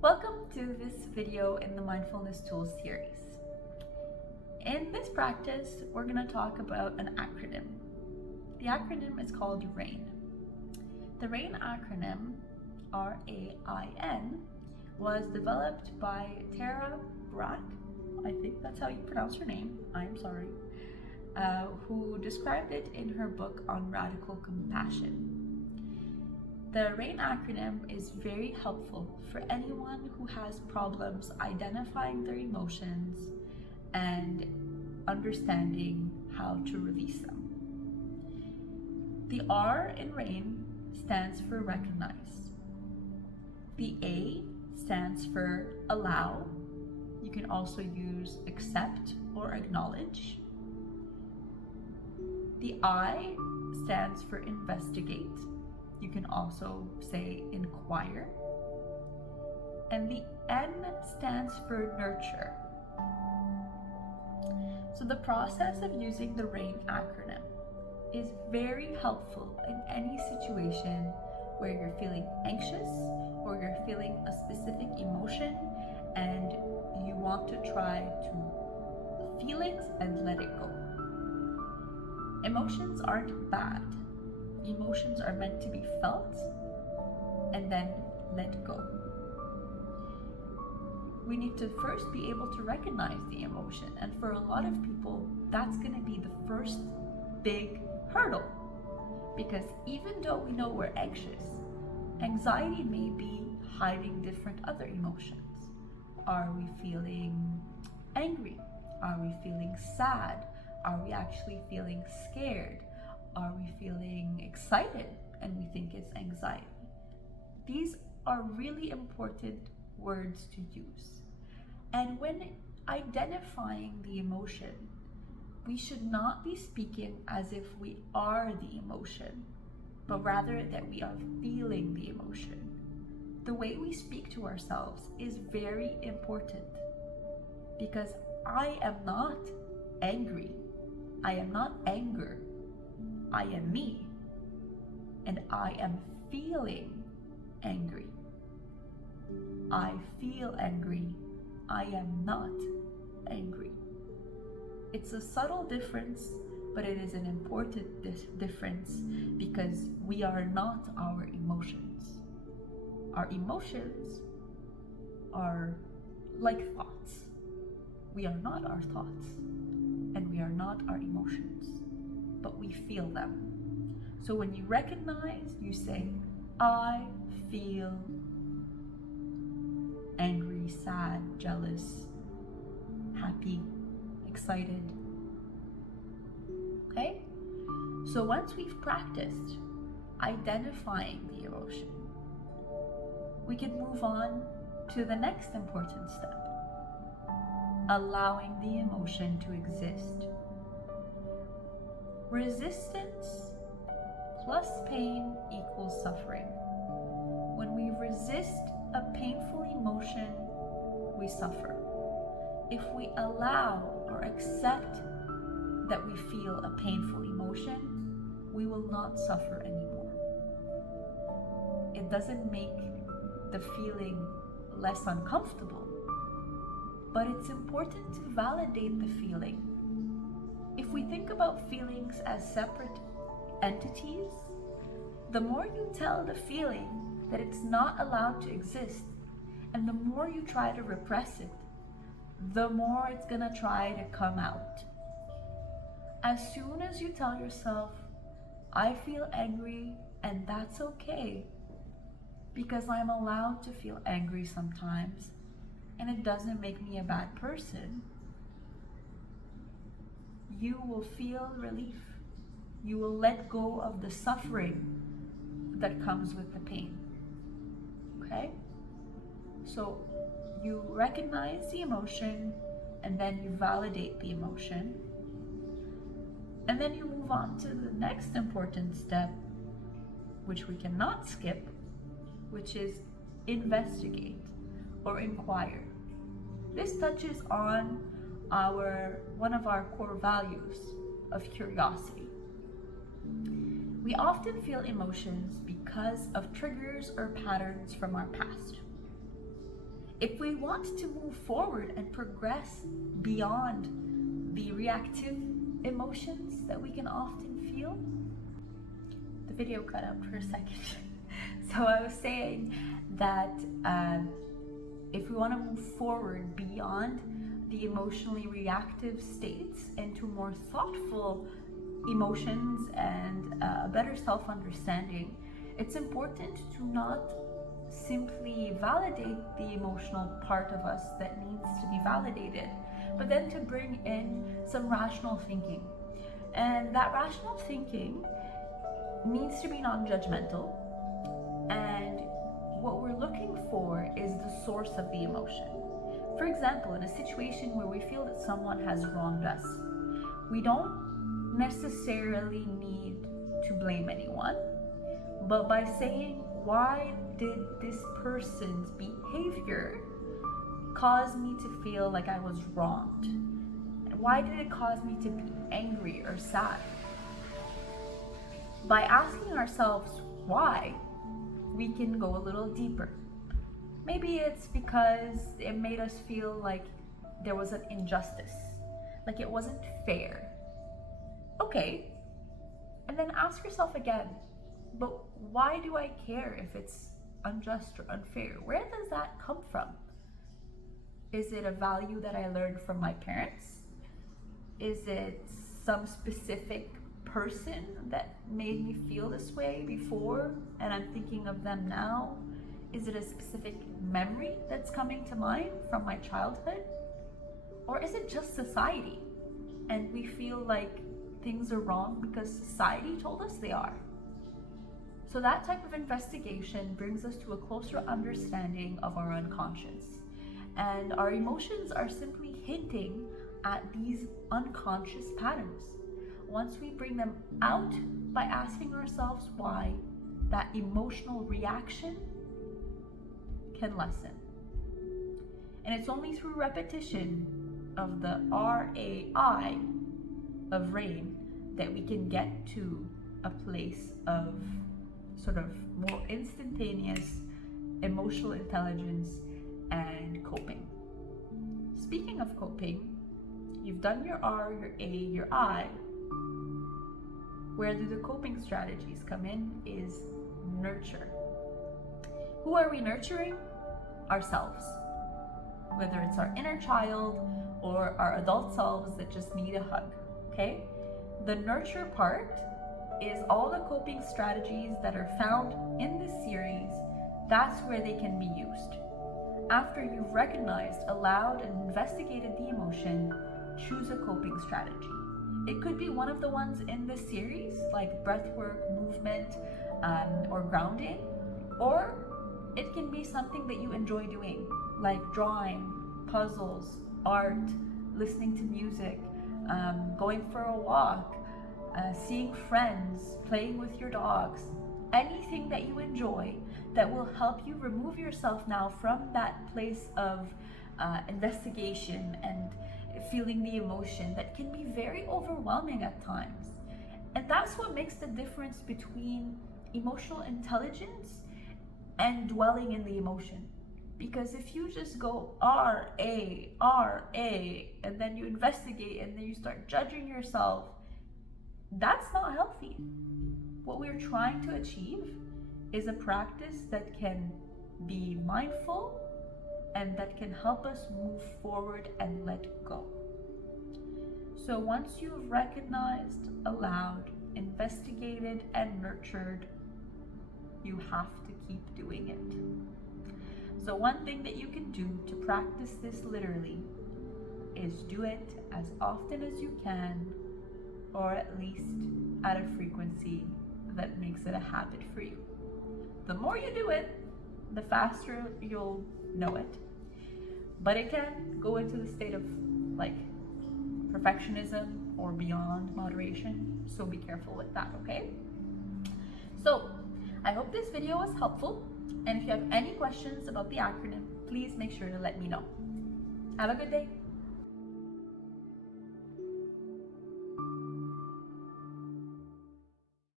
Welcome to this video in the Mindfulness Tools series. In this practice, we're going to talk about an acronym. The acronym is called RAIN. The RAIN acronym, R-A-I-N, was developed by Tara Brach, I think that's how you pronounce her name, I'm sorry, who described it in her book on radical compassion. The RAIN acronym is very helpful for anyone who has problems identifying their emotions and understanding how to release them. The R in RAIN stands for recognize. The A stands for allow. You can also use accept or acknowledge. The I stands for investigate. You can also say inquire. And the N stands for nurture. So the process of using the RAIN acronym is very helpful in any situation where you're feeling anxious or you're feeling a specific emotion and you want to try to feel it and let it go. Emotions aren't bad. Emotions are meant to be felt and then let go. We need to first be able to recognize the emotion, and for a lot of people, that's going to be the first big hurdle, because even though we know we're anxious, anxiety may be hiding different other emotions. Are we feeling angry? Are we feeling sad? Are we actually feeling scared? Are we feeling excited and we think it's anxiety? These are really important words to use. And when identifying the emotion, we should not be speaking as if we are the emotion, but rather that we are feeling the emotion. The way we speak to ourselves is very important, because I am not angry. I am not anger. I am me, and I am feeling angry. I feel angry. I am not angry. It's a subtle difference, but it is an important difference, because we are not our emotions. Our emotions are like thoughts. We are not our thoughts, and we are not our emotions, but we feel them. So when you recognize, you say, I feel angry, sad, jealous, happy, excited. Okay? So once we've practiced identifying the emotion, we can move on to the next important step, allowing the emotion to exist. Resistance plus pain equals suffering. When we resist a painful emotion, we suffer. If we allow or accept that we feel a painful emotion, we will not suffer anymore. It doesn't make the feeling less uncomfortable, but it's important to validate the feeling. If we think about feelings as separate entities, the more you tell the feeling that it's not allowed to exist, and the more you try to repress it, the more it's gonna try to come out. As soon as you tell yourself, I feel angry and that's okay, because I'm allowed to feel angry sometimes, and it doesn't make me a bad person, you will feel relief. You will let go of the suffering that comes with the pain. Okay? So you recognize the emotion, and then you validate the emotion, and then you move on to the next important step, which we cannot skip, which is investigate or inquire. This touches on one of our core values of curiosity. We often feel emotions because of triggers or patterns from our past. If we want to move forward and progress beyond the reactive emotions that we can often feel, the video cut out for a second. So I was saying that if we want to move forward beyond the emotionally reactive states into more thoughtful emotions and a better self-understanding, it's important to not simply validate the emotional part of us that needs to be validated, but then to bring in some rational thinking. And that rational thinking needs to be non-judgmental, and what we're looking for is the source of the emotion. For example, in a situation where we feel that someone has wronged us, we don't necessarily need to blame anyone, but by saying, why did this person's behavior cause me to feel like I was wronged? And why did it cause me to be angry or sad? By asking ourselves why, we can go a little deeper. Maybe it's because it made us feel like there was an injustice, like it wasn't fair. Okay, and then ask yourself again, but why do I care if it's unjust or unfair? Where does that come from? Is it a value that I learned from my parents? Is it some specific person that made me feel this way before and I'm thinking of them now? Is it a specific memory that's coming to mind from my childhood? Or is it just society and we feel like things are wrong because society told us they are? So that type of investigation brings us to a closer understanding of our unconscious. And our emotions are simply hinting at these unconscious patterns. Once we bring them out by asking ourselves why, that emotional reaction can lessen. And it's only through repetition of the RAI of RAIN that we can get to a place of sort of more instantaneous emotional intelligence and coping. Speaking of coping, you've done your R, your A, your I. Where do the coping strategies come in is nurture. Who are we nurturing? Ourselves. Whether it's our inner child or our adult selves that just need a hug, okay? The nurture part is all the coping strategies that are found in this series. That's where they can be used. After you've recognized, allowed, and investigated the emotion, choose a coping strategy. It could be one of the ones in this series, like breath work, movement, or grounding, or it can be something that you enjoy doing, like drawing, puzzles, art, listening to music, going for a walk, seeing friends, playing with your dogs, anything that you enjoy that will help you remove yourself now from that place of investigation and feeling the emotion that can be very overwhelming at times. And that's what makes the difference between emotional intelligence and dwelling in the emotion. Because if you just go R-A, and then you investigate and then you start judging yourself, that's not healthy. What we're trying to achieve is a practice that can be mindful and that can help us move forward and let go. So once you've recognized, allowed, investigated, and nurtured, you have to keep doing it. So one thing that you can do to practice this literally is do it as often as you can, or at least at a frequency that makes it a habit for you. The more you do it, the faster you'll know it. But it can go into the state of like perfectionism or beyond moderation, so be careful with that, okay? So I hope this video was helpful, and if you have any questions about the acronym, please make sure to let me know. Have a good day.